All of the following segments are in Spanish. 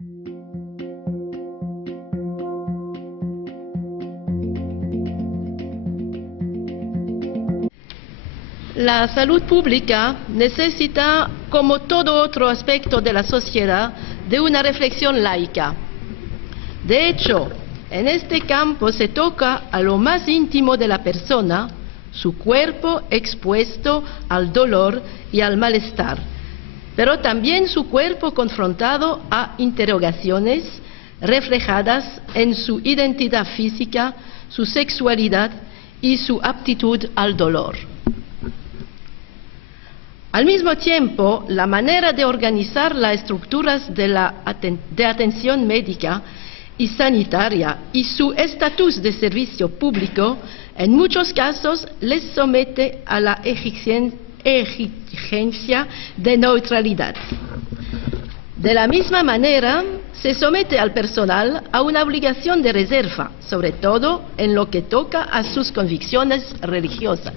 La salud pública necesita, como todo otro aspecto de la sociedad, de una reflexión laica. De hecho, en este campo se toca a lo más íntimo de la persona, su cuerpo expuesto al dolor y al malestar, pero también su cuerpo confrontado a interrogaciones reflejadas en su identidad física, su sexualidad y su aptitud al dolor. Al mismo tiempo, la manera de organizar las estructuras de atención médica y sanitaria y su estatus de servicio público, en muchos casos les somete a la exigencia de neutralidad. De la misma manera, se somete al personal a una obligación de reserva, sobre todo en lo que toca a sus convicciones religiosas.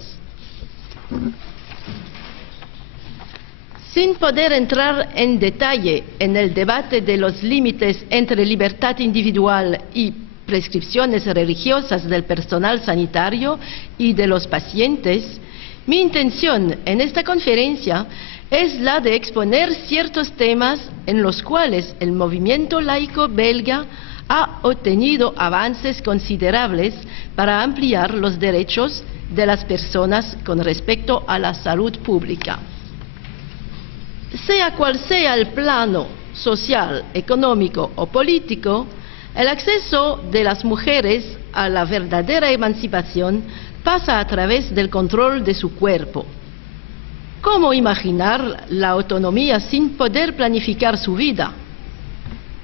Sin poder entrar en detalle en el debate de los límites entre libertad individual y prescripciones religiosas del personal sanitario y de los pacientes, mi intención en esta conferencia es la de exponer ciertos temas en los cuales el movimiento laico belga ha obtenido avances considerables para ampliar los derechos de las personas con respecto a la salud pública. Sea cual sea el plano social, económico o político, el acceso de las mujeres a la verdadera emancipación pasa a través del control de su cuerpo. ¿Cómo imaginar la autonomía sin poder planificar su vida?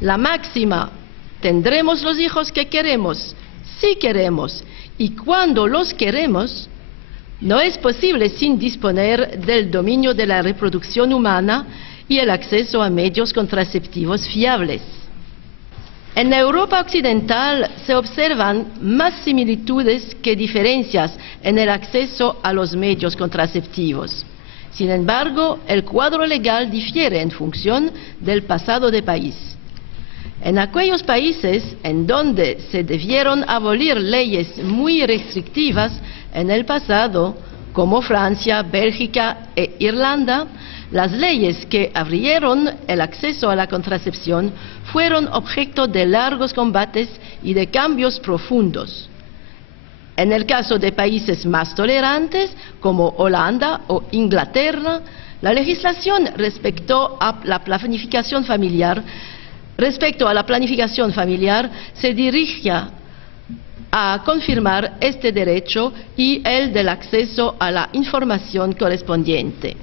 La máxima, tendremos los hijos que queremos, si queremos y cuando los queremos, no es posible sin disponer del dominio de la reproducción humana y el acceso a medios contraceptivos fiables. En Europa occidental se observan más similitudes que diferencias en el acceso a los medios contraceptivos. Sin embargo, el cuadro legal difiere en función del pasado de país. En aquellos países en donde se debieron abolir leyes muy restrictivas en el pasado, como Francia, Bélgica e Irlanda, las leyes que abrieron el acceso a la contracepción fueron objeto de largos combates y de cambios profundos. En el caso de países más tolerantes, como Holanda o Inglaterra, la legislación respecto a la planificación familiar se dirigía a confirmar este derecho y el del acceso a la información correspondiente.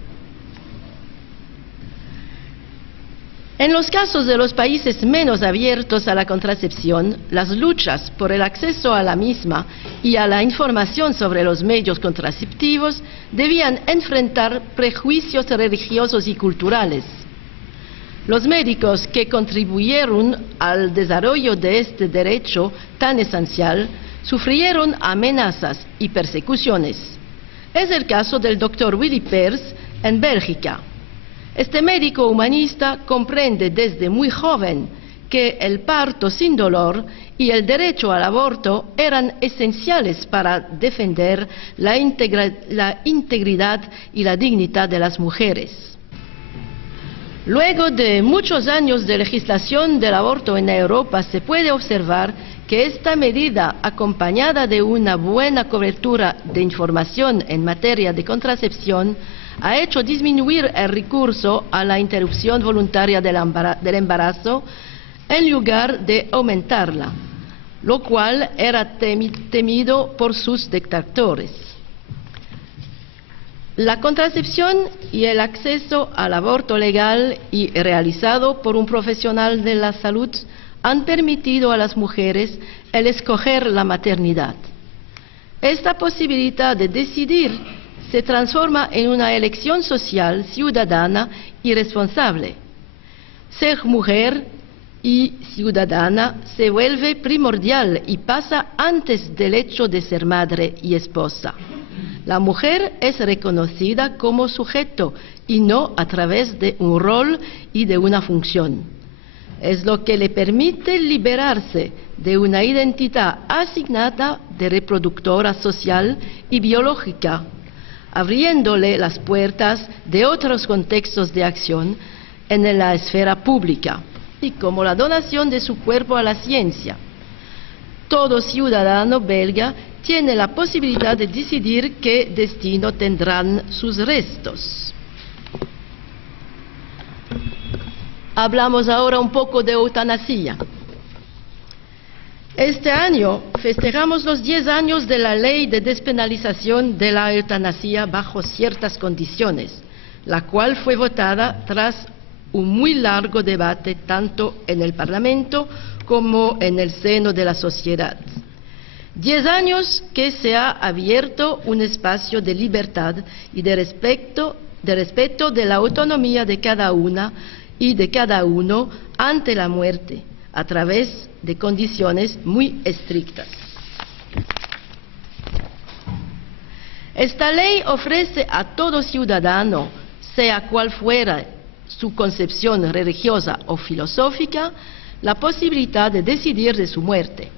En los casos de los países menos abiertos a la contracepción, las luchas por el acceso a la misma y a la información sobre los medios contraceptivos debían enfrentar prejuicios religiosos y culturales. Los médicos que contribuyeron al desarrollo de este derecho tan esencial sufrieron amenazas y persecuciones. Es el caso del Dr. Willy Peers en Bélgica. Este médico humanista comprende desde muy joven que el parto sin dolor y el derecho al aborto eran esenciales para defender la integridad y la dignidad de las mujeres. Luego de muchos años de legislación del aborto en Europa, se puede observar que esta medida, acompañada de una buena cobertura de información en materia de contracepción, ha hecho disminuir el recurso a la interrupción voluntaria del embarazo en lugar de aumentarla, lo cual era temido por sus detractores. La contracepción y el acceso al aborto legal y realizado por un profesional de la salud han permitido a las mujeres el escoger la maternidad. Esta posibilidad de decidir se transforma en una elección social, ciudadana y responsable. Ser mujer y ciudadana se vuelve primordial y pasa antes del hecho de ser madre y esposa. La mujer es reconocida como sujeto y no a través de un rol y de una función. es lo que le permite liberarse de una identidad asignada de reproductora social y biológica, abriéndole las puertas de otros contextos de acción en la esfera pública, y como la donación de su cuerpo a la ciencia. Todo ciudadano belga tiene la posibilidad de decidir qué destino tendrán sus restos. Hablamos ahora un poco de eutanasia. Este año festejamos los 10 años de la ley de despenalización de la eutanasia bajo ciertas condiciones, la cual fue votada tras un muy largo debate tanto en el Parlamento como en el seno de la sociedad. 10 años que se ha abierto un espacio de libertad y de respeto de la autonomía de cada una y de cada uno ante la muerte, a través de condiciones muy estrictas. Esta ley ofrece a todo ciudadano, sea cual fuera su concepción religiosa o filosófica, la posibilidad de decidir de su muerte.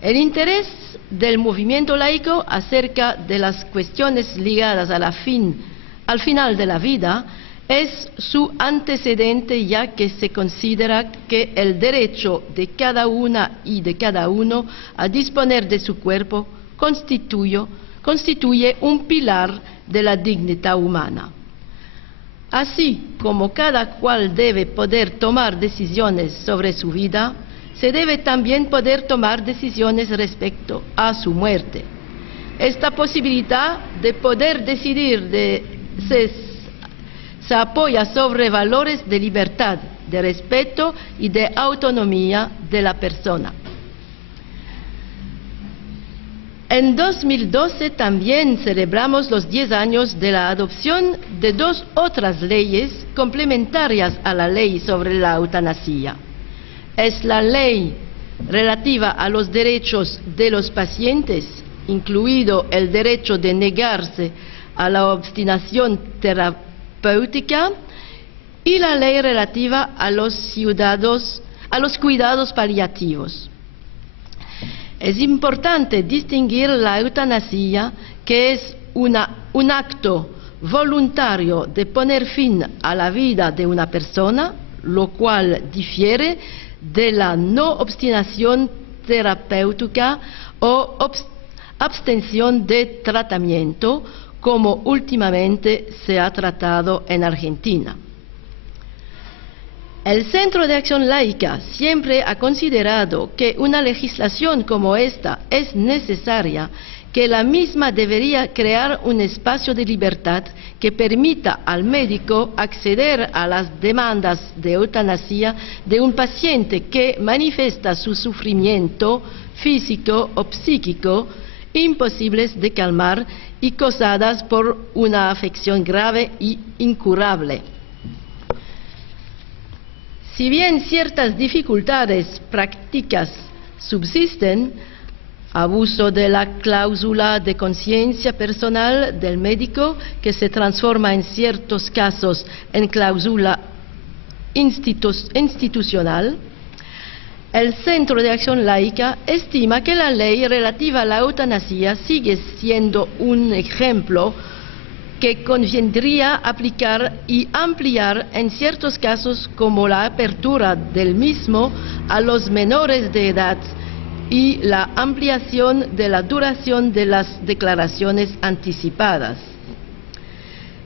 El interés del movimiento laico acerca de las cuestiones ligadas al final de la vida es su antecedente, ya que se considera que el derecho de cada una y de cada uno a disponer de su cuerpo constituye un pilar de la dignidad humana. Así como cada cual debe poder tomar decisiones sobre su vida, se debe también poder tomar decisiones respecto a su muerte. Esta posibilidad de poder decidir se apoya sobre valores de libertad, de respeto y de autonomía de la persona. En 2012 también celebramos los 10 años de la adopción de 2 otras leyes complementarias a la ley sobre la eutanasia. Es la ley relativa a los derechos de los pacientes, incluido el derecho de negarse a la obstinación terapéutica, y la ley relativa a los cuidados paliativos. Es importante distinguir la eutanasia, que es un acto voluntario de poner fin a la vida de una persona, lo cual difiere de la no obstinación terapéutica o abstención de tratamiento, como últimamente se ha tratado en Argentina. El Centro de Acción Laica siempre ha considerado que una legislación como esta es necesaria, que la misma debería crear un espacio de libertad que permita al médico acceder a las demandas de eutanasia de un paciente que manifiesta su sufrimiento físico o psíquico imposibles de calmar y causadas por una afección grave y incurable. Si bien ciertas dificultades prácticas subsisten, abuso de la cláusula de conciencia personal del médico, que se transforma en ciertos casos en cláusula institucional, el Centro de Acción Laica estima que la ley relativa a la eutanasia sigue siendo un ejemplo que convendría aplicar y ampliar en ciertos casos, como la apertura del mismo a los menores de edad y la ampliación de la duración de las declaraciones anticipadas.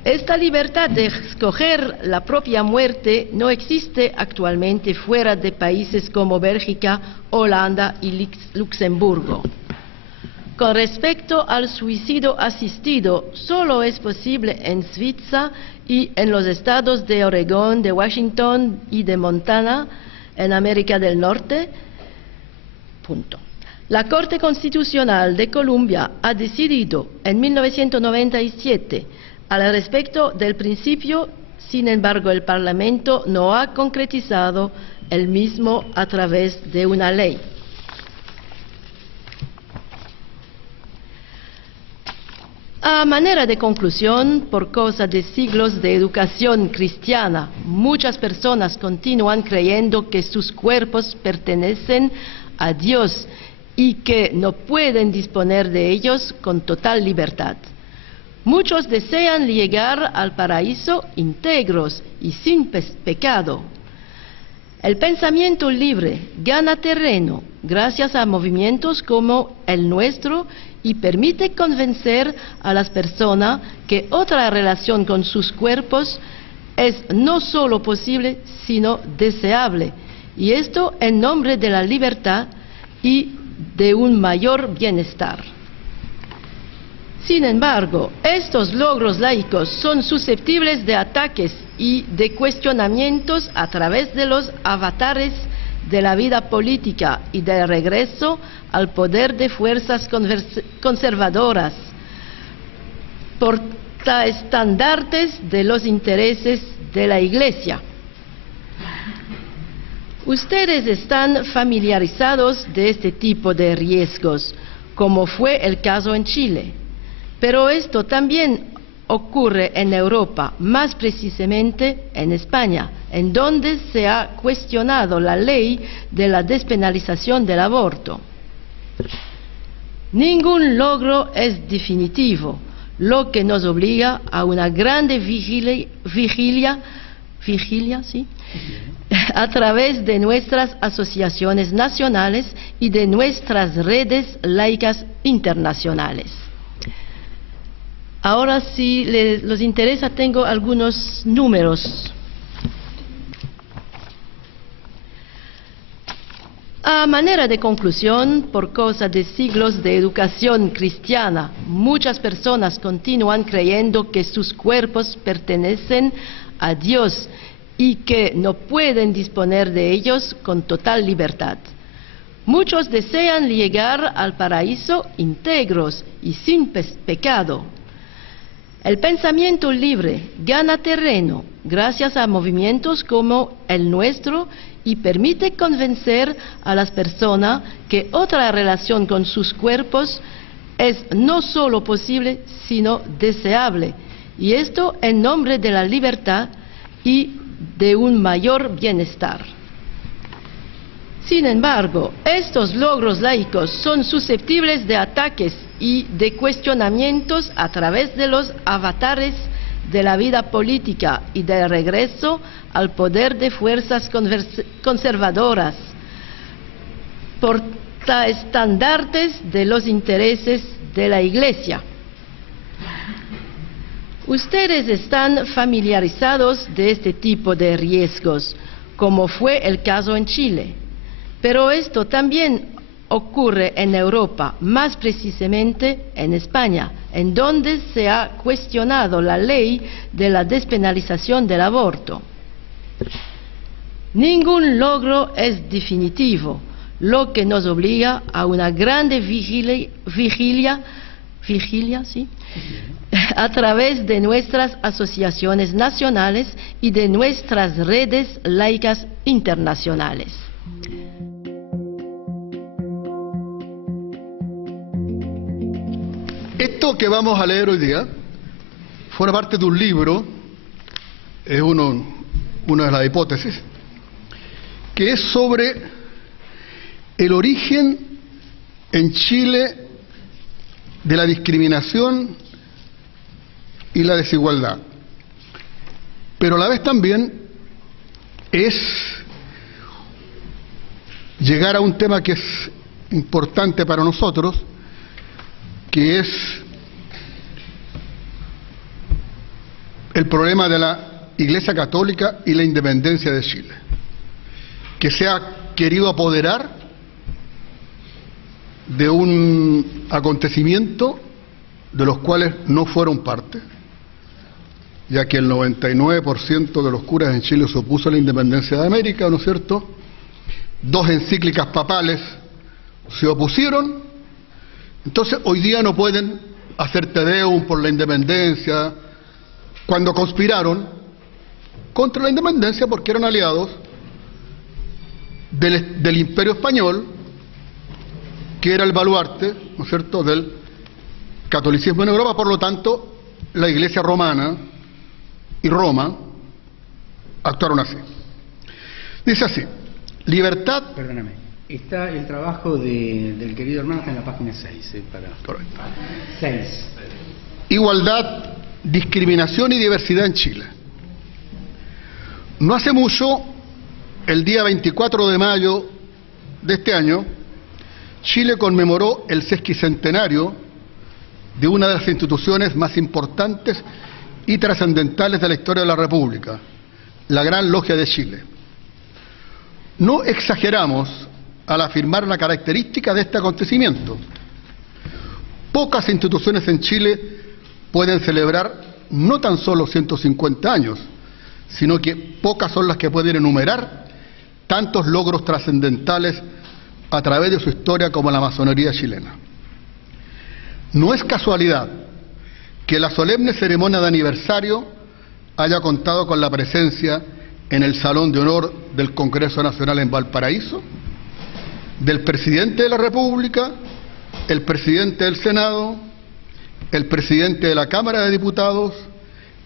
Esta libertad de escoger la propia muerte no existe actualmente fuera de países como Bélgica, Holanda y Luxemburgo. Con respecto al suicidio asistido, solo es posible en Suiza y en los estados de Oregón, de Washington y de Montana, en América del Norte. Punto. La Corte Constitucional de Colombia ha decidido en 1997 al respecto del principio. Sin embargo, el Parlamento no ha concretizado el mismo a través de una ley. A manera de conclusión, por causa de siglos de educación cristiana, muchas personas continúan creyendo que sus cuerpos pertenecen a Dios y que no pueden disponer de ellos con total libertad. Muchos desean llegar al paraíso íntegros y sin pecado. El pensamiento libre gana terreno gracias a movimientos como el nuestro y permite convencer a las personas que otra relación con sus cuerpos es no solo posible, sino deseable, y esto en nombre de la libertad y de un mayor bienestar. Sin embargo, estos logros laicos son susceptibles de ataques y de cuestionamientos a través de los avatares de la vida política y del regreso al poder de fuerzas conservadoras, portaestandartes de los intereses de la Iglesia. Ustedes están familiarizados de este tipo de riesgos, como fue el caso en Chile. Pero esto también ocurre en Europa, más precisamente en España, en donde se ha cuestionado la ley de la despenalización del aborto. Ningún logro es definitivo, lo que nos obliga a una grande vigilia, ¿sí?, a través de nuestras asociaciones nacionales y de nuestras redes laicas internacionales. Ahora, si les interesa, tengo algunos números. A manera de conclusión, por causa de siglos de educación cristiana, muchas personas continúan creyendo que sus cuerpos pertenecen a Dios y que no pueden disponer de ellos con total libertad. Muchos desean llegar al paraíso íntegros y sin pecado. El pensamiento libre gana terreno gracias a movimientos como el nuestro y permite convencer a las personas que otra relación con sus cuerpos es no solo posible, sino deseable, y esto en nombre de la libertad y de un mayor bienestar. Sin embargo, estos logros laicos son susceptibles de ataques y de cuestionamientos a través de los avatares de la vida política y del regreso al poder de fuerzas conservadoras, portaestandartes de los intereses de la Iglesia. Ustedes están familiarizados de este tipo de riesgos, como fue el caso en Chile. Pero esto también ocurre en Europa, más precisamente en España, en donde se ha cuestionado la ley de la despenalización del aborto. Ningún logro es definitivo, lo que nos obliga a una grande vigilia, ¿sí?, a través de nuestras asociaciones nacionales y de nuestras redes laicas internacionales. Esto que vamos a leer hoy día forma parte de un libro, es una de las hipótesis, que es sobre el origen en Chile de la discriminación y la desigualdad. Pero a la vez también es llegar a un tema que es importante para nosotros, que es el problema de la Iglesia Católica y la independencia de Chile, que se ha querido apoderar de un acontecimiento de los cuales no fueron parte, ya que el 99% de los curas en Chile se opuso a la independencia de América, ¿no es cierto? 2 encíclicas papales se opusieron. Entonces hoy día no pueden hacer Te Deum por la independencia, cuando conspiraron contra la independencia porque eran aliados del Imperio Español, que era el baluarte, ¿no es cierto?, del catolicismo en Europa. Por lo tanto, la Iglesia romana y Roma actuaron así. Dice así: libertad... Perdóname, está el trabajo del querido hermano, está en la página 6. Correcto. 6. Igualdad, discriminación y diversidad en Chile. No hace mucho, el día 24 de mayo de este año, Chile conmemoró el sesquicentenario de una de las instituciones más importantes y trascendentales de la historia de la República, la Gran Logia de Chile. No exageramos al afirmar la característica de este acontecimiento. Pocas instituciones en Chile pueden celebrar no tan solo 150 años, sino que pocas son las que pueden enumerar tantos logros trascendentales a través de su historia como la masonería chilena. No es casualidad que la solemne ceremonia de aniversario haya contado con la presencia en el Salón de Honor del Congreso Nacional en Valparaíso del presidente de la República, el presidente del Senado, el presidente de la Cámara de Diputados,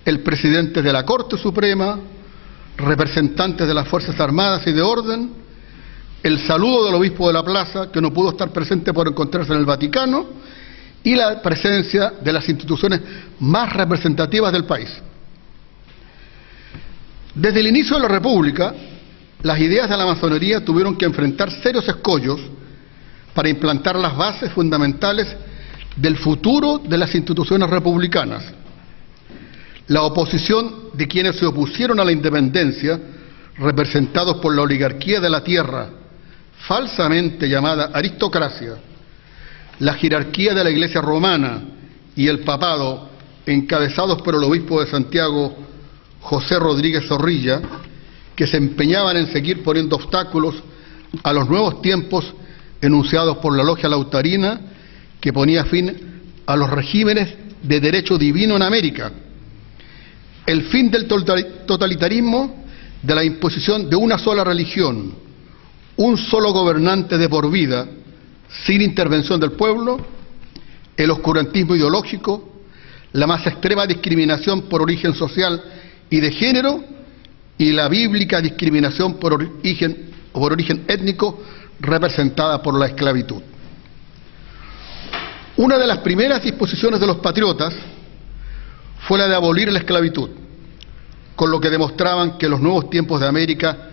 el presidente de la Corte Suprema, representantes de las Fuerzas Armadas y de Orden, el saludo del obispo de la Plaza, que no pudo estar presente por encontrarse en el Vaticano, y la presencia de las instituciones más representativas del país. Desde el inicio de la República, las ideas de la masonería tuvieron que enfrentar serios escollos para implantar las bases fundamentales del futuro de las instituciones republicanas. La oposición de quienes se opusieron a la independencia, representados por la oligarquía de la tierra, falsamente llamada aristocracia, la jerarquía de la Iglesia romana y el papado, encabezados por el obispo de Santiago, José Rodríguez Zorrilla, que se empeñaban en seguir poniendo obstáculos a los nuevos tiempos enunciados por la Logia Lautarina, que ponía fin a los regímenes de derecho divino en América, el fin del totalitarismo, de la imposición de una sola religión, un solo gobernante de por vida, sin intervención del pueblo, el oscurantismo ideológico, la más extrema discriminación por origen social y de género, y la bíblica discriminación por origen étnico representada por la esclavitud. Una de las primeras disposiciones de los patriotas fue la de abolir la esclavitud, con lo que demostraban que los nuevos tiempos de América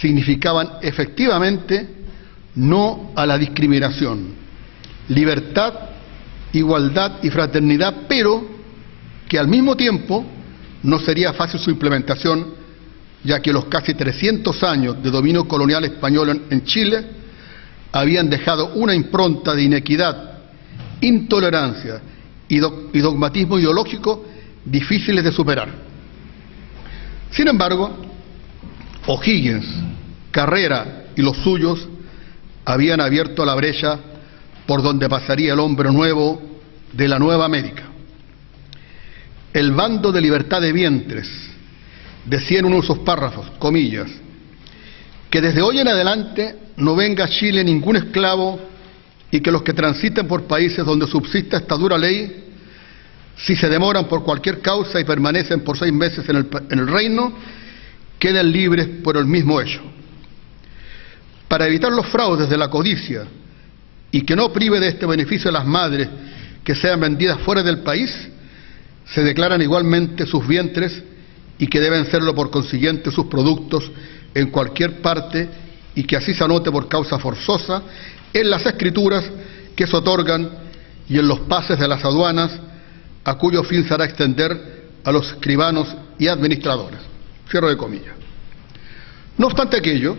significaban efectivamente no a la discriminación, libertad, igualdad y fraternidad, pero que al mismo tiempo no sería fácil su implementación, ya que los casi 300 años de dominio colonial español en Chile habían dejado una impronta de inequidad, intolerancia y dogmatismo ideológico difíciles de superar. Sin embargo, O'Higgins, Carrera y los suyos habían abierto la brecha por donde pasaría el hombre nuevo de la Nueva América. El bando de libertad de vientres decía en uno de sus párrafos, comillas, que desde hoy en adelante no venga a Chile ningún esclavo y que los que transiten por países donde subsista esta dura ley, si se demoran por cualquier causa y permanecen por 6 meses en el reino, queden libres por el mismo hecho. Para evitar los fraudes de la codicia y que no prive de este beneficio a las madres que sean vendidas fuera del país, se declaran igualmente sus vientres y que deben serlo por consiguiente sus productos en cualquier parte y que así se anote por causa forzosa en las escrituras que se otorgan y en los pases de las aduanas, a cuyo fin se hará extender a los escribanos y administradores. Cierro de comillas. No obstante aquello,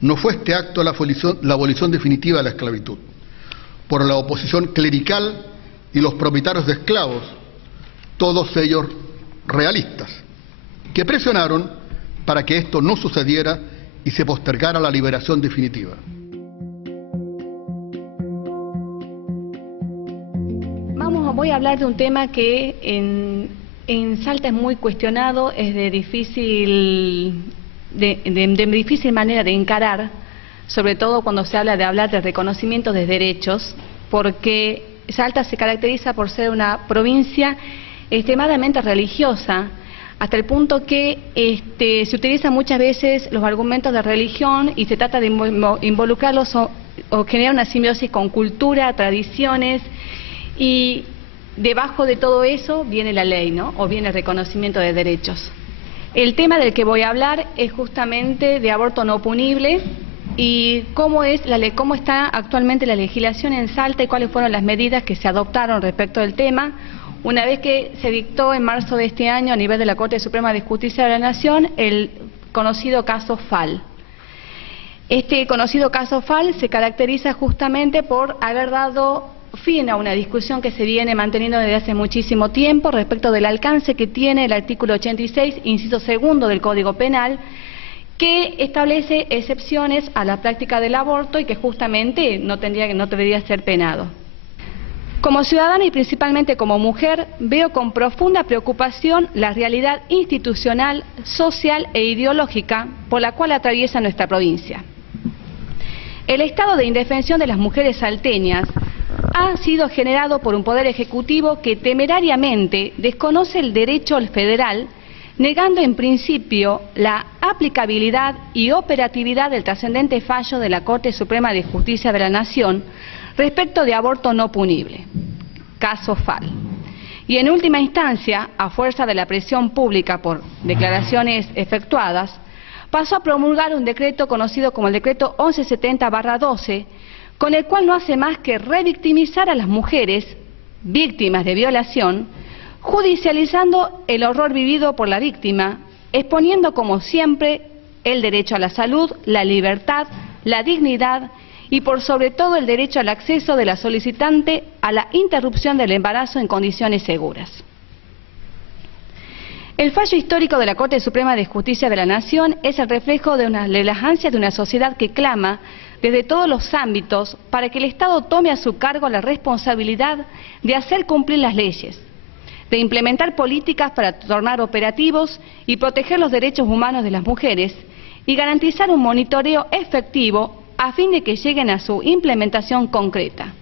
no fue este acto la abolición definitiva de la esclavitud, por la oposición clerical y los propietarios de esclavos, todos ellos realistas, que presionaron para que esto no sucediera y se postergara la liberación definitiva. Voy a hablar de un tema que en Salta es muy cuestionado, es de difícil manera de encarar, sobre todo cuando se habla de reconocimiento de derechos, porque Salta se caracteriza por ser una provincia extremadamente religiosa, hasta el punto que se utilizan muchas veces los argumentos de religión y se trata de involucrarlos o generar una simbiosis con cultura, tradiciones, y debajo de todo eso viene la ley, ¿no? O viene el reconocimiento de derechos. El tema del que voy a hablar es justamente de aborto no punible y cómo está actualmente la legislación en Salta y cuáles fueron las medidas que se adoptaron respecto del tema, una vez que se dictó en marzo de este año a nivel de la Corte Suprema de Justicia de la Nación el conocido caso Fall. Este conocido caso Fall se caracteriza justamente por haber dado fin a una discusión que se viene manteniendo desde hace muchísimo tiempo respecto del alcance que tiene el artículo 86, inciso segundo del Código Penal, que establece excepciones a la práctica del aborto y que justamente no debería ser penado. Como ciudadana y principalmente como mujer, veo con profunda preocupación la realidad institucional, social e ideológica por la cual atraviesa nuestra provincia. El estado de indefensión de las mujeres salteñas ha sido generado por un poder ejecutivo que temerariamente desconoce el derecho federal, negando en principio la aplicabilidad y operatividad del trascendente fallo de la Corte Suprema de Justicia de la Nación respecto de aborto no punible, caso Fall. Y en última instancia, a fuerza de la presión pública por declaraciones efectuadas, pasó a promulgar un decreto conocido como el decreto 1170/12, con el cual no hace más que revictimizar a las mujeres víctimas de violación, judicializando el horror vivido por la víctima, exponiendo como siempre el derecho a la salud, la libertad, la dignidad y por sobre todo el derecho al acceso de la solicitante a la interrupción del embarazo en condiciones seguras. El fallo histórico de la Corte Suprema de Justicia de la Nación es el reflejo de las ansias de una sociedad que clama desde todos los ámbitos para que el Estado tome a su cargo la responsabilidad de hacer cumplir las leyes, de implementar políticas para tornar operativos y proteger los derechos humanos de las mujeres y garantizar un monitoreo efectivo a fin de que lleguen a su implementación concreta.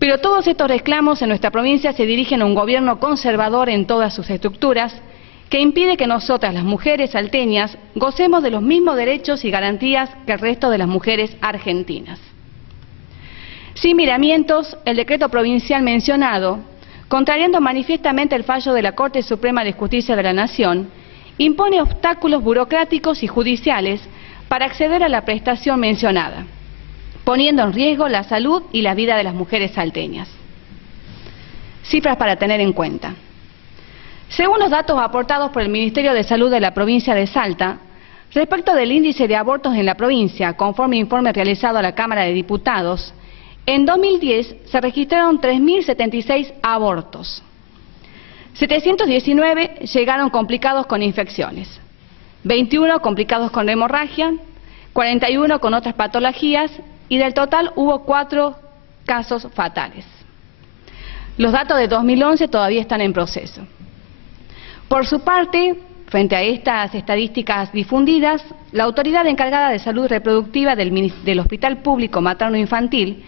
Pero todos estos reclamos en nuestra provincia se dirigen a un gobierno conservador en todas sus estructuras que impide que nosotras, las mujeres salteñas, gocemos de los mismos derechos y garantías que el resto de las mujeres argentinas. Sin miramientos, el decreto provincial mencionado, contrariando manifiestamente el fallo de la Corte Suprema de Justicia de la Nación, impone obstáculos burocráticos y judiciales para acceder a la prestación mencionada, poniendo en riesgo la salud y la vida de las mujeres salteñas. Cifras para tener en cuenta. Según los datos aportados por el Ministerio de Salud de la provincia de Salta, respecto del índice de abortos en la provincia, conforme informe realizado a la Cámara de Diputados, en 2010 se registraron 3.076 abortos. 719 llegaron complicados con infecciones, 21 complicados con hemorragia, 41 con otras patologías y del total hubo 4 casos fatales. Los datos de 2011 todavía están en proceso. Por su parte, frente a estas estadísticas difundidas, la autoridad encargada de salud reproductiva del Hospital Público Materno Infantil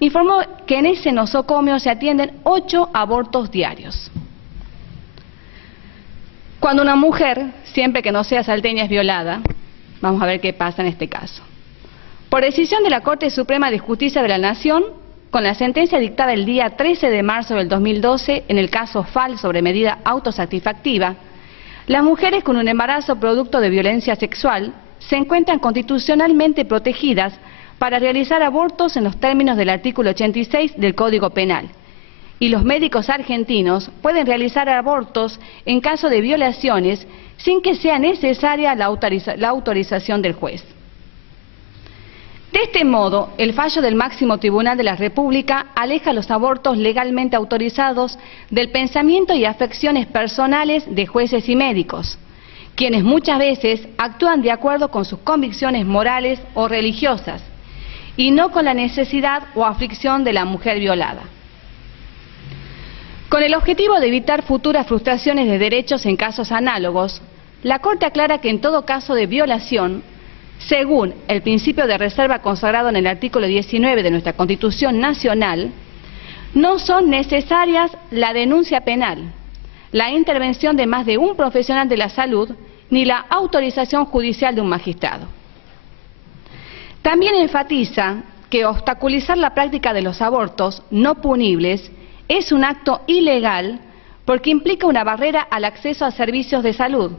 informó que en ese nosocomio se atienden 8 abortos diarios. Cuando una mujer, siempre que no sea salteña, es violada, vamos a ver qué pasa en este caso. Por decisión de la Corte Suprema de Justicia de la Nación, con la sentencia dictada el día 13 de marzo del 2012 en el caso Fall sobre medida autosatisfactiva, las mujeres con un embarazo producto de violencia sexual se encuentran constitucionalmente protegidas para realizar abortos en los términos del artículo 86 del Código Penal. Y los médicos argentinos pueden realizar abortos en caso de violaciones sin que sea necesaria la autorización del juez. De este modo, el fallo del máximo tribunal de la República aleja los abortos legalmente autorizados del pensamiento y afecciones personales de jueces y médicos, quienes muchas veces actúan de acuerdo con sus convicciones morales o religiosas, y no con la necesidad o aflicción de la mujer violada. Con el objetivo de evitar futuras frustraciones de derechos en casos análogos, la Corte aclara que en todo caso de violación, según el principio de reserva consagrado en el artículo 19 de nuestra Constitución Nacional, no son necesarias la denuncia penal, la intervención de más de un profesional de la salud, ni la autorización judicial de un magistrado. También enfatiza que obstaculizar la práctica de los abortos no punibles es un acto ilegal porque implica una barrera al acceso a servicios de salud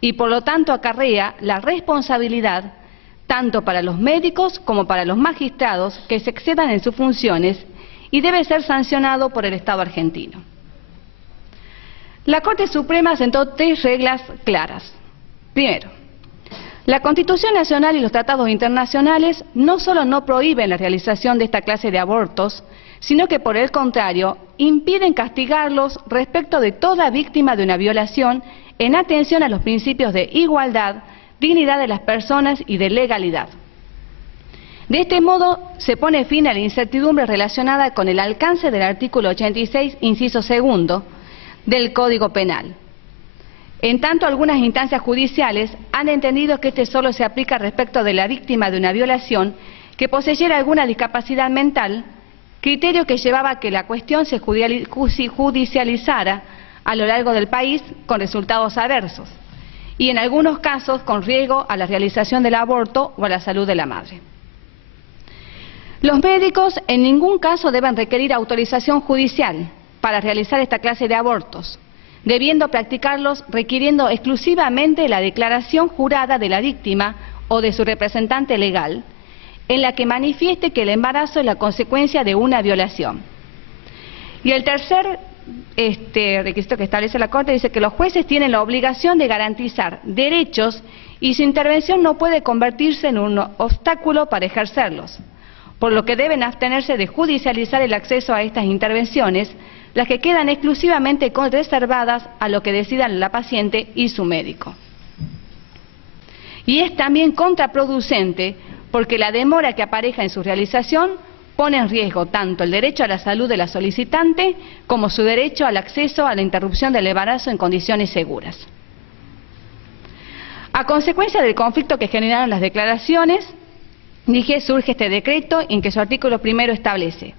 y por lo tanto acarrea la responsabilidad tanto para los médicos como para los magistrados que se excedan en sus funciones y debe ser sancionado por el Estado argentino. La Corte Suprema sentó 3 reglas claras. Primero, la Constitución Nacional y los tratados internacionales no solo no prohíben la realización de esta clase de abortos, sino que por el contrario impiden castigarlos respecto de toda víctima de una violación en atención a los principios de igualdad, dignidad de las personas y de legalidad. De este modo se pone fin a la incertidumbre relacionada con el alcance del artículo 86, inciso segundo, del Código Penal. En tanto, algunas instancias judiciales han entendido que este solo se aplica respecto de la víctima de una violación que poseyera alguna discapacidad mental, criterio que llevaba a que la cuestión se judicializara a lo largo del país con resultados adversos y en algunos casos con riesgo a la realización del aborto o a la salud de la madre. Los médicos en ningún caso deben requerir autorización judicial para realizar esta clase de abortos, debiendo practicarlos requiriendo exclusivamente la declaración jurada de la víctima o de su representante legal, en la que manifieste que el embarazo es la consecuencia de una violación. Y el tercer requisito que establece la Corte dice que los jueces tienen la obligación de garantizar derechos y su intervención no puede convertirse en un obstáculo para ejercerlos, por lo que deben abstenerse de judicializar el acceso a estas intervenciones, las que quedan exclusivamente reservadas a lo que decidan la paciente y su médico. Y es también contraproducente porque la demora que apareja en su realización pone en riesgo tanto el derecho a la salud de la solicitante como su derecho al acceso a la interrupción del embarazo en condiciones seguras. A consecuencia del conflicto que generaron las declaraciones, surge este decreto en que su artículo primero establece: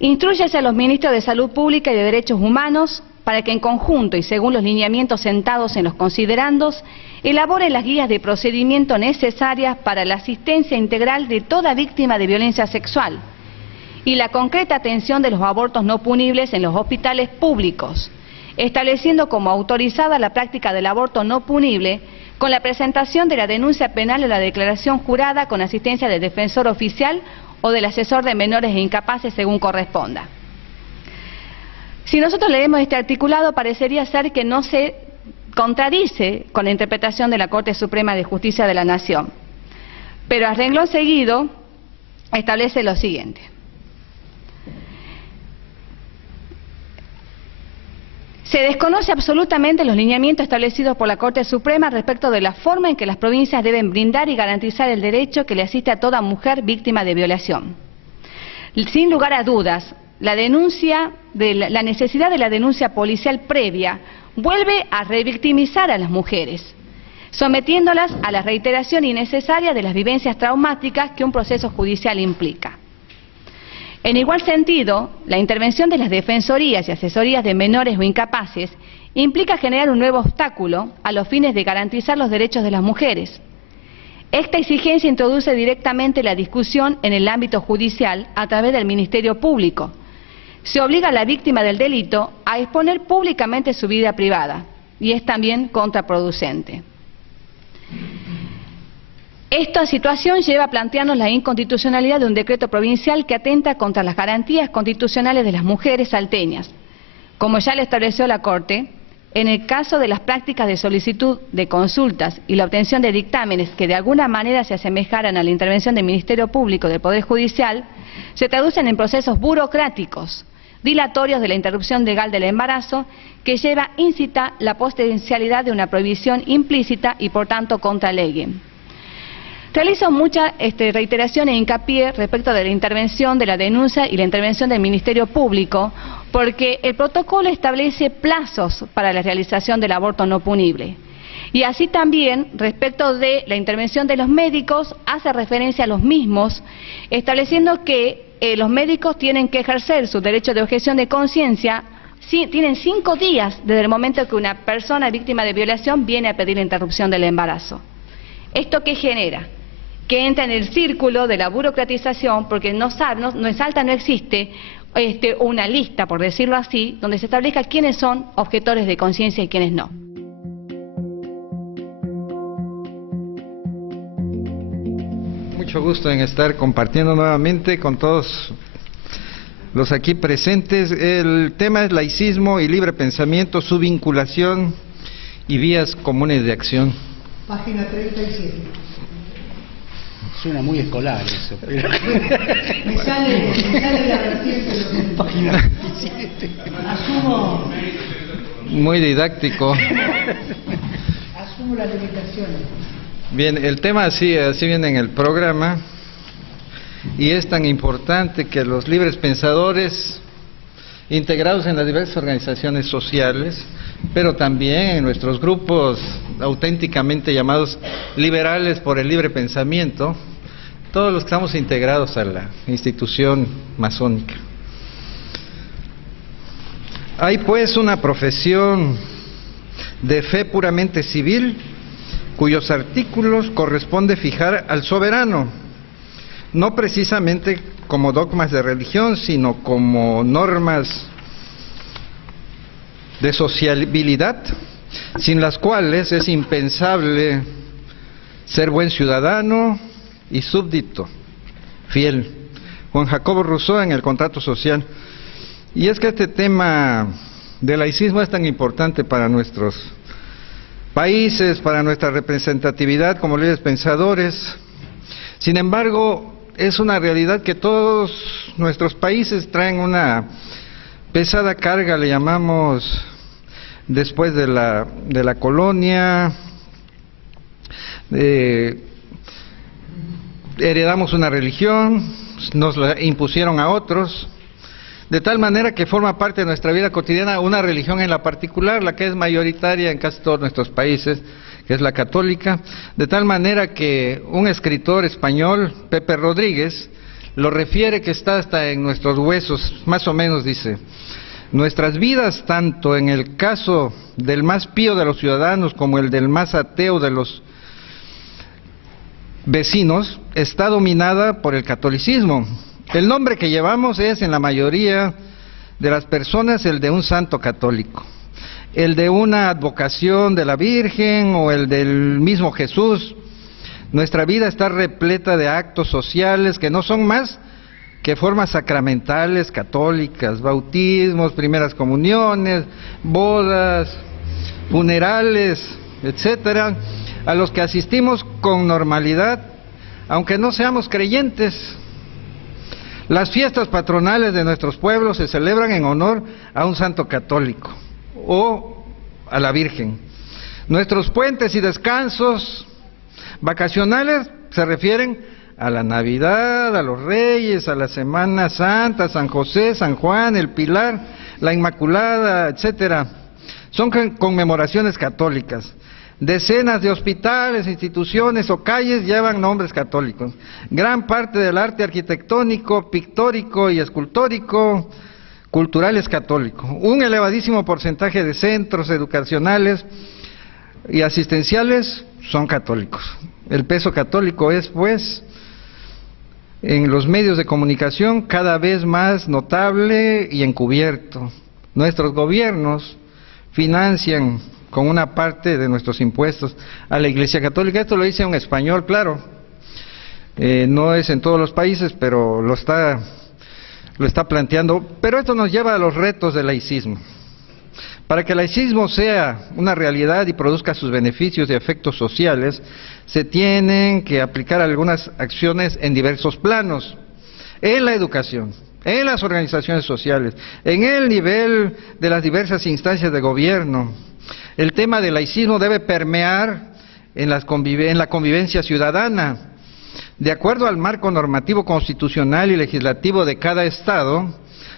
instrúyase a los ministros de Salud Pública y de Derechos Humanos para que en conjunto y según los lineamientos sentados en los considerandos, elaboren las guías de procedimiento necesarias para la asistencia integral de toda víctima de violencia sexual y la concreta atención de los abortos no punibles en los hospitales públicos, estableciendo como autorizada la práctica del aborto no punible con la presentación de la denuncia penal o la declaración jurada con asistencia del defensor oficial o del asesor de menores e incapaces según corresponda. Si nosotros leemos este articulado, parecería ser que no se contradice con la interpretación de la Corte Suprema de Justicia de la Nación, pero a renglón seguido establece lo siguiente: se desconoce absolutamente los lineamientos establecidos por la Corte Suprema respecto de la forma en que las provincias deben brindar y garantizar el derecho que le asiste a toda mujer víctima de violación. Sin lugar a dudas, la necesidad de la denuncia policial previa vuelve a revictimizar a las mujeres, sometiéndolas a la reiteración innecesaria de las vivencias traumáticas que un proceso judicial implica. En igual sentido, la intervención de las defensorías y asesorías de menores o incapaces implica generar un nuevo obstáculo a los fines de garantizar los derechos de las mujeres. Esta exigencia introduce directamente la discusión en el ámbito judicial a través del Ministerio Público. Se obliga a la víctima del delito a exponer públicamente su vida privada y es también contraproducente. Esta situación lleva a plantearnos la inconstitucionalidad de un decreto provincial que atenta contra las garantías constitucionales de las mujeres salteñas. Como ya lo estableció la Corte, en el caso de las prácticas de solicitud de consultas y la obtención de dictámenes que de alguna manera se asemejaran a la intervención del Ministerio Público del Poder Judicial, se traducen en procesos burocráticos, dilatorios de la interrupción legal del embarazo, que lleva íncita la potencialidad de una prohibición implícita y por tanto contra lege. Realizo mucha reiteración e hincapié respecto de la intervención de la denuncia y la intervención del Ministerio Público, porque el protocolo establece plazos para la realización del aborto no punible. Y así también, respecto de la intervención de los médicos, hace referencia a los mismos, estableciendo que los médicos tienen que ejercer su derecho de objeción de conciencia. Tienen 5 días desde el momento que una persona víctima de violación viene a pedir la interrupción del embarazo. ¿Esto qué genera? Que entra en el círculo de la burocratización, porque no existe una lista, por decirlo así, donde se establezca quiénes son objetores de conciencia y quiénes no. Mucho gusto en estar compartiendo nuevamente con todos los aquí presentes. El tema es laicismo y libre pensamiento, su vinculación y vías comunes de acción. Página 37. Suena muy escolar eso, pero... me sale la vertiente de página 37. Asumo muy didáctico. Asumo las limitaciones. Bien, el tema así viene en el programa, y es tan importante que los libres pensadores integrados en las diversas organizaciones sociales, pero también en nuestros grupos auténticamente llamados liberales por el libre pensamiento, todos los que estamos integrados a la institución masónica. Hay pues una profesión de fe puramente civil, cuyos artículos corresponde fijar al soberano, no precisamente como dogmas de religión, sino como normas de sociabilidad, sin las cuales es impensable ser buen ciudadano y súbdito fiel. Juan Jacobo Rousseau en el Contrato Social. Y es que este tema del laicismo es tan importante para nuestros países, para nuestra representatividad como libres pensadores. Sin embargo, es una realidad que todos nuestros países traen una pesada carga, le llamamos, después de la colonia. Heredamos una religión, nos la impusieron a otros, de tal manera que forma parte de nuestra vida cotidiana una religión en la particular, la que es mayoritaria en casi todos nuestros países, que es la católica, de tal manera que un escritor español, Pepe Rodríguez, lo refiere que está hasta en nuestros huesos, más o menos dice: nuestras vidas, tanto en el caso del más pío de los ciudadanos como el del más ateo de los vecinos, está dominada por el catolicismo. El nombre que llevamos es, en la mayoría de las personas, el de un santo católico, el de una advocación de la Virgen o el del mismo Jesús. Nuestra vida está repleta de actos sociales que no son más que formas sacramentales católicas, bautismos, primeras comuniones, bodas, funerales, etcétera, a los que asistimos con normalidad, aunque no seamos creyentes. Las fiestas patronales de nuestros pueblos se celebran en honor a un santo católico o a la Virgen. Nuestros puentes y descansos vacacionales se refieren a la Navidad, a los Reyes, a la Semana Santa, San José, San Juan, el Pilar, la Inmaculada, etcétera. Son conmemoraciones católicas. Decenas de hospitales, instituciones o calles llevan nombres católicos. Gran parte del arte arquitectónico, pictórico y escultórico cultural es católico. Un elevadísimo porcentaje de centros educacionales y asistenciales son católicos. El peso católico es, pues, en los medios de comunicación cada vez más notable y encubierto. Nuestros gobiernos financian con una parte de nuestros impuestos a la Iglesia Católica. Esto lo dice un español, claro, no es en todos los países, pero lo está planteando. Pero esto nos lleva a los retos del laicismo. Para que el laicismo sea una realidad y produzca sus beneficios y efectos sociales, se tienen que aplicar algunas acciones en diversos planos: en la educación, en las organizaciones sociales, en el nivel de las diversas instancias de gobierno. El tema del laicismo debe permear en la convivencia ciudadana. De acuerdo al marco normativo constitucional y legislativo de cada Estado,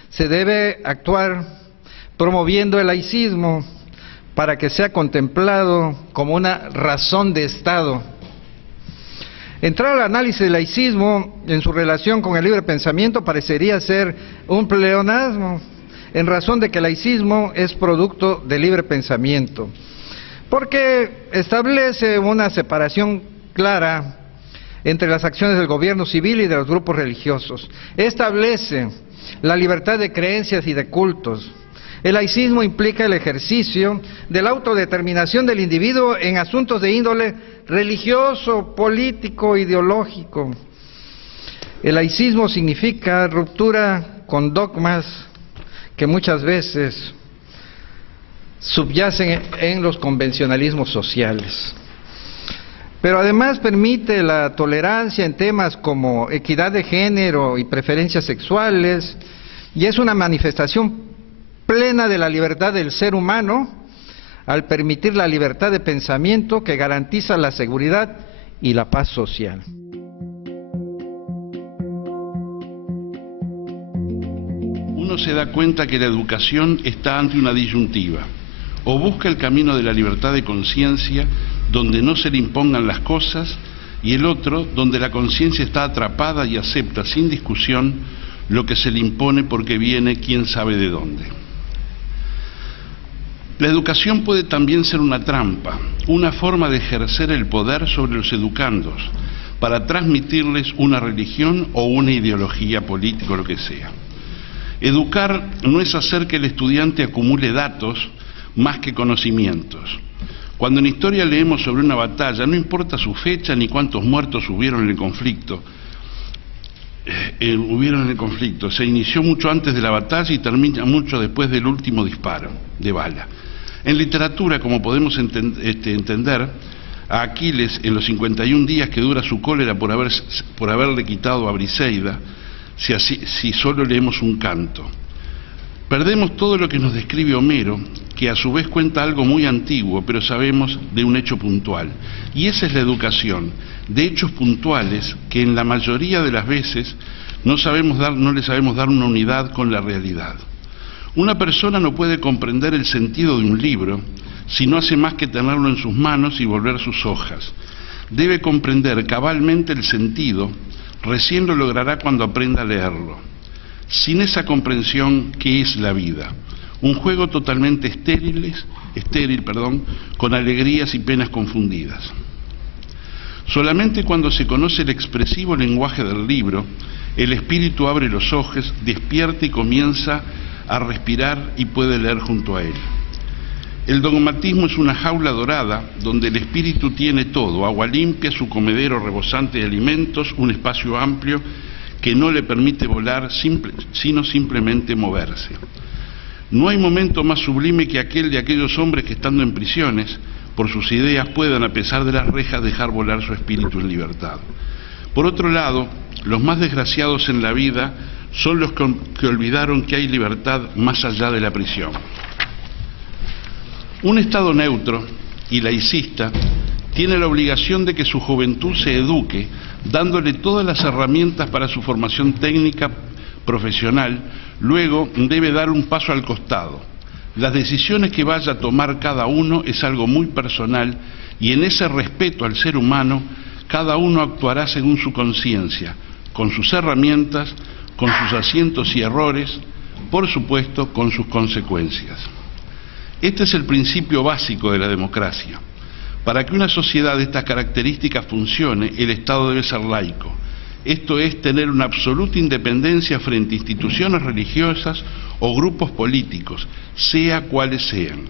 se debe actuar promoviendo el laicismo para que sea contemplado como una razón de Estado. Entrar al análisis del laicismo en su relación con el libre pensamiento parecería ser un pleonasmo, en razón de que el laicismo es producto del libre pensamiento, porque establece una separación clara entre las acciones del gobierno civil y de los grupos religiosos. Establece la libertad de creencias y de cultos. El laicismo implica el ejercicio de la autodeterminación del individuo en asuntos de índole religioso, político, ideológico. El laicismo significa ruptura con dogmas que muchas veces subyacen en los convencionalismos sociales. Pero además permite la tolerancia en temas como equidad de género y preferencias sexuales, y es una manifestación plena de la libertad del ser humano al permitir la libertad de pensamiento que garantiza la seguridad y la paz social. Uno se da cuenta que la educación está ante una disyuntiva: o busca el camino de la libertad de conciencia, donde no se le impongan las cosas, y el otro, donde la conciencia está atrapada y acepta sin discusión lo que se le impone porque viene quién sabe de dónde. La educación puede también ser una trampa, una forma de ejercer el poder sobre los educandos, para transmitirles una religión o una ideología política o lo que sea. Educar no es hacer que el estudiante acumule datos más que conocimientos. Cuando en historia leemos sobre una batalla, no importa su fecha ni cuántos muertos hubieron en el conflicto, se inició mucho antes de la batalla y termina mucho después del último disparo de bala. En literatura, como podemos entender, a Aquiles, en los 51 días que dura su cólera por haberle quitado a Briseida, si solo leemos un canto. Perdemos todo lo que nos describe Homero, que a su vez cuenta algo muy antiguo, pero sabemos de un hecho puntual. Y esa es la educación, de hechos puntuales que en la mayoría de las veces no le sabemos dar una unidad con la realidad. Una persona no puede comprender el sentido de un libro si no hace más que tenerlo en sus manos y volver sus hojas. Debe comprender cabalmente el sentido, recién lo logrará cuando aprenda a leerlo. Sin esa comprensión, ¿qué es la vida? Un juego totalmente estéril, con alegrías y penas confundidas. Solamente cuando se conoce el expresivo lenguaje del libro, el espíritu abre los ojos, despierta y comienza a respirar y puede leer junto a él. El dogmatismo es una jaula dorada donde el espíritu tiene todo: agua limpia, su comedero rebosante de alimentos, un espacio amplio que no le permite volar, sino simplemente moverse. No hay momento más sublime que aquel de aquellos hombres que, estando en prisiones, por sus ideas puedan, a pesar de las rejas, dejar volar su espíritu en libertad. Por otro lado, los más desgraciados en la vida son los que olvidaron que hay libertad más allá de la prisión. Un Estado neutro y laicista tiene la obligación de que su juventud se eduque, dándole todas las herramientas para su formación técnica profesional. Luego debe dar un paso al costado. Las decisiones que vaya a tomar cada uno es algo muy personal, y en ese respeto al ser humano, cada uno actuará según su conciencia, con sus herramientas, con sus aciertos y errores, por supuesto con sus consecuencias. Este es el principio básico de la democracia. Para que una sociedad de estas características funcione, el Estado debe ser laico. Esto es, tener una absoluta independencia frente a instituciones religiosas o grupos políticos, sea cuales sean.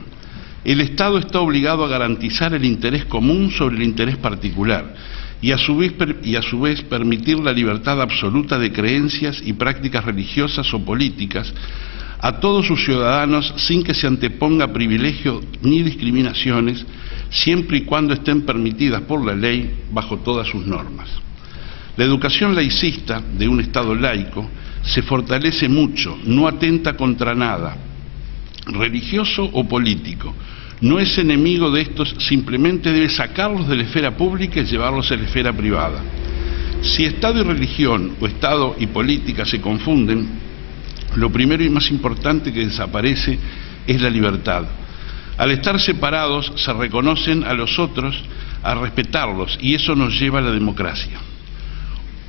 El Estado está obligado a garantizar el interés común sobre el interés particular y a su vez permitir la libertad absoluta de creencias y prácticas religiosas o políticas a todos sus ciudadanos, sin que se anteponga privilegios ni discriminaciones, siempre y cuando estén permitidas por la ley bajo todas sus normas. La educación laicista de un Estado laico se fortalece mucho, no atenta contra nada, religioso o político. No es enemigo de estos, simplemente debe sacarlos de la esfera pública y llevarlos a la esfera privada. Si Estado y religión o Estado y política se confunden, lo primero y más importante que desaparece es la libertad. Al estar separados se reconocen a los otros, a respetarlos, y eso nos lleva a la democracia.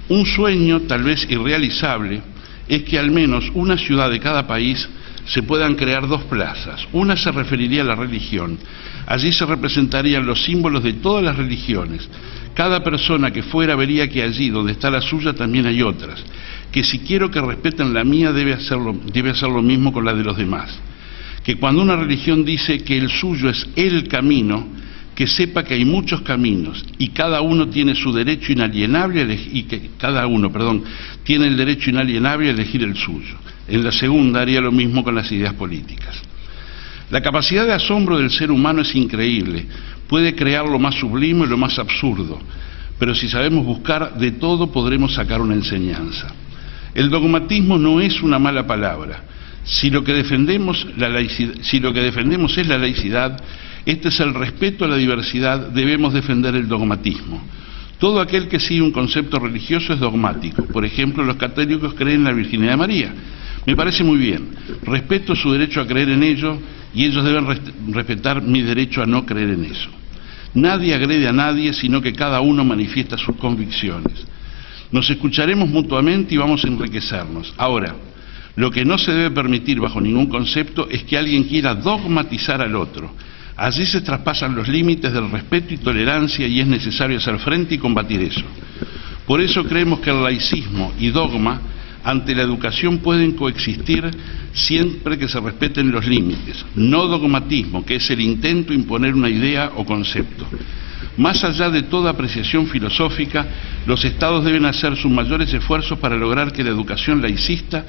Un sueño, tal vez irrealizable, es que al menos una ciudad de cada país se puedan crear dos plazas. Una se referiría a la religión. Allí se representarían los símbolos de todas las religiones. Cada persona que fuera vería que allí donde está la suya también hay otras. Que si quiero que respeten la mía debe hacer lo mismo con la de los demás. Que cuando una religión dice que el suyo es el camino, que sepa que hay muchos caminos y cada uno tiene su derecho inalienable tiene el derecho inalienable a elegir el suyo. En la segunda haría lo mismo con las ideas políticas. La capacidad de asombro del ser humano es increíble, puede crear lo más sublime y lo más absurdo, pero si sabemos buscar, de todo podremos sacar una enseñanza. El dogmatismo no es una mala palabra. Si lo que defendemos es la laicidad, este es el respeto a la diversidad, debemos defender el dogmatismo. Todo aquel que sigue un concepto religioso es dogmático. Por ejemplo, los católicos creen en la Virginidad de María. Me parece muy bien. Respeto su derecho a creer en ello y ellos deben respetar mi derecho a no creer en eso. Nadie agrede a nadie, sino que cada uno manifiesta sus convicciones. Nos escucharemos mutuamente y vamos a enriquecernos. Ahora, lo que no se debe permitir bajo ningún concepto es que alguien quiera dogmatizar al otro. Allí se traspasan los límites del respeto y tolerancia y es necesario hacer frente y combatir eso. Por eso creemos que el laicismo y dogma ante la educación pueden coexistir siempre que se respeten los límites, no dogmatismo, que es el intento de imponer una idea o concepto. Más allá de toda apreciación filosófica, los Estados deben hacer sus mayores esfuerzos para lograr que la educación laicista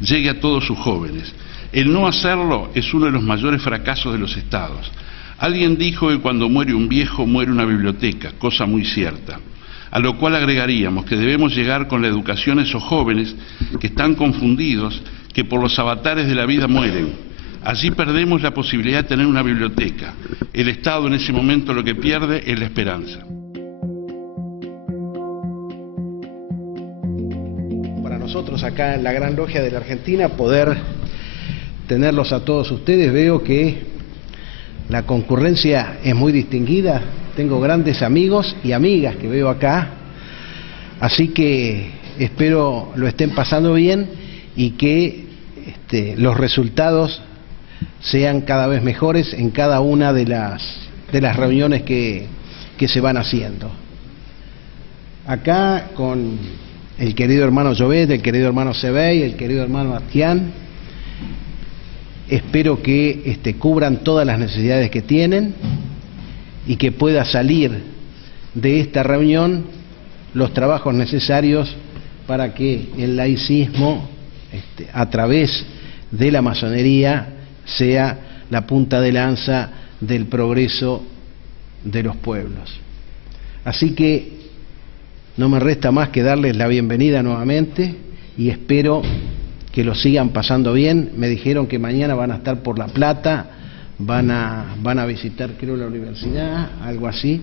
llegue a todos sus jóvenes. El no hacerlo es uno de los mayores fracasos de los Estados. Alguien dijo que cuando muere un viejo muere una biblioteca, cosa muy cierta. A lo cual agregaríamos que debemos llegar con la educación a esos jóvenes que están confundidos, que por los avatares de la vida mueren. Allí perdemos la posibilidad de tener una biblioteca. El Estado en ese momento lo que pierde es la esperanza. Para nosotros acá en la Gran Logia de la Argentina poder tenerlos a todos ustedes, veo que la concurrencia es muy distinguida, tengo grandes amigos y amigas que veo acá, así que espero lo estén pasando bien y que los resultados sean cada vez mejores en cada una de las reuniones que se van haciendo. Acá con el querido hermano Llobet, el querido hermano Sebey, el querido hermano Atián, espero que cubran todas las necesidades que tienen y que pueda salir de esta reunión los trabajos necesarios para que el laicismo, a través de la masonería, sea la punta de lanza del progreso de los pueblos. Así que no me resta más que darles la bienvenida nuevamente y espero que lo sigan pasando bien. Me dijeron que mañana van a estar por La Plata, van a visitar, creo, la universidad, algo así,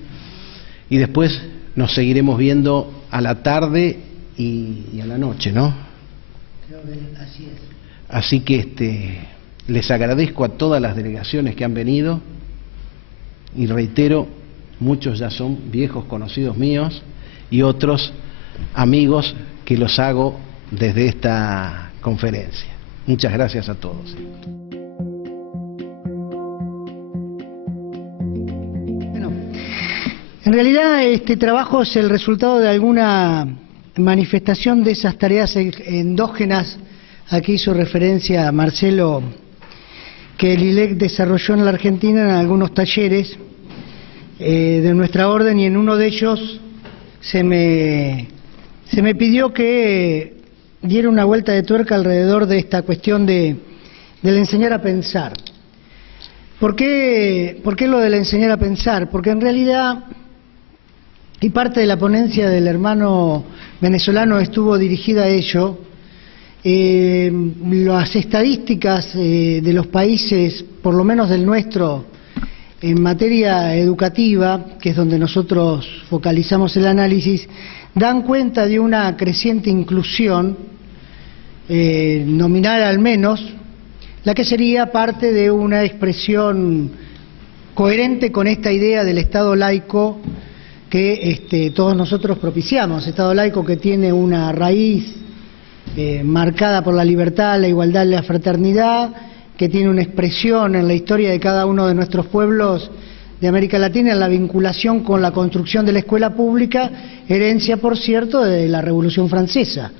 y después nos seguiremos viendo a la tarde y a la noche, ¿no? Creo que así es. Así que les agradezco a todas las delegaciones que han venido y reitero, muchos ya son viejos conocidos míos y otros amigos que los hago desde esta conferencia. Muchas gracias a todos. Bueno, en realidad este trabajo es el resultado de alguna manifestación de esas tareas endógenas a que hizo referencia Marcelo, que el ILEC desarrolló en la Argentina en algunos talleres de nuestra orden, y en uno de ellos se me pidió que diera una vuelta de tuerca alrededor de esta cuestión del enseñar a pensar. ¿Por qué lo del enseñar a pensar? Porque en realidad, y parte de la ponencia del hermano venezolano estuvo dirigida a ello, las estadísticas de los países, por lo menos del nuestro, en materia educativa, que es donde nosotros focalizamos el análisis, dan cuenta de una creciente inclusión, nominal al menos, la que sería parte de una expresión coherente con esta idea del Estado laico que todos nosotros propiciamos, Estado laico que tiene una raíz marcada por la libertad, la igualdad y la fraternidad, que tiene una expresión en la historia de cada uno de nuestros pueblos de América Latina, en la vinculación con la construcción de la escuela pública, herencia, por cierto, de la Revolución Francesa.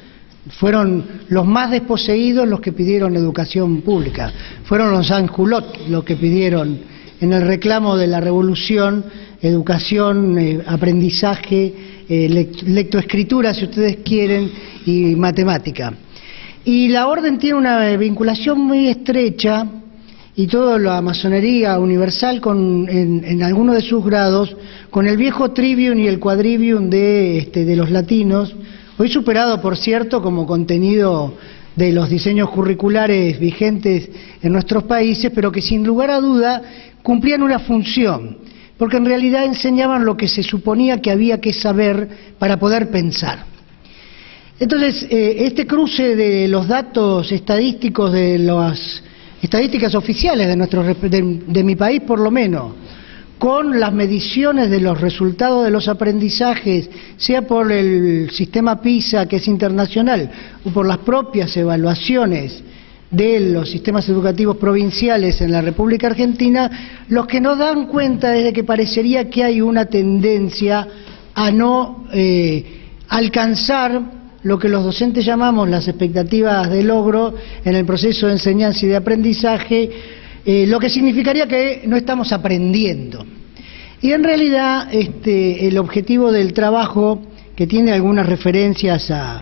Fueron los más desposeídos los que pidieron educación pública, fueron los sans-culottes los que pidieron en el reclamo de la Revolución educación, aprendizaje, lectoescritura, si ustedes quieren, y matemática. Y la orden tiene una vinculación muy estrecha, y toda la masonería universal en algunos de sus grados, con el viejo trivium y el quadrivium de los latinos, hoy superado, por cierto, como contenido de los diseños curriculares vigentes en nuestros países, pero que sin lugar a duda cumplían una función, porque en realidad enseñaban lo que se suponía que había que saber para poder pensar. Entonces, este cruce de los datos estadísticos, de las estadísticas oficiales de mi país por lo menos, con las mediciones de los resultados de los aprendizajes, sea por el sistema PISA, que es internacional, o por las propias evaluaciones de los sistemas educativos provinciales en la República Argentina, los que nos dan cuenta es de que parecería que hay una tendencia a no alcanzar lo que los docentes llamamos las expectativas de logro en el proceso de enseñanza y de aprendizaje, lo que significaría que no estamos aprendiendo. Y en realidad el objetivo del trabajo, que tiene algunas referencias a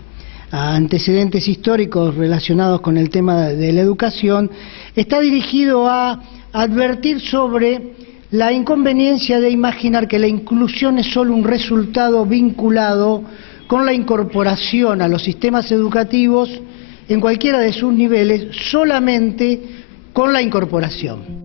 antecedentes históricos relacionados con el tema de la educación, está dirigido a advertir sobre la inconveniencia de imaginar que la inclusión es solo un resultado vinculado con la incorporación a los sistemas educativos en cualquiera de sus niveles, solamente con la incorporación.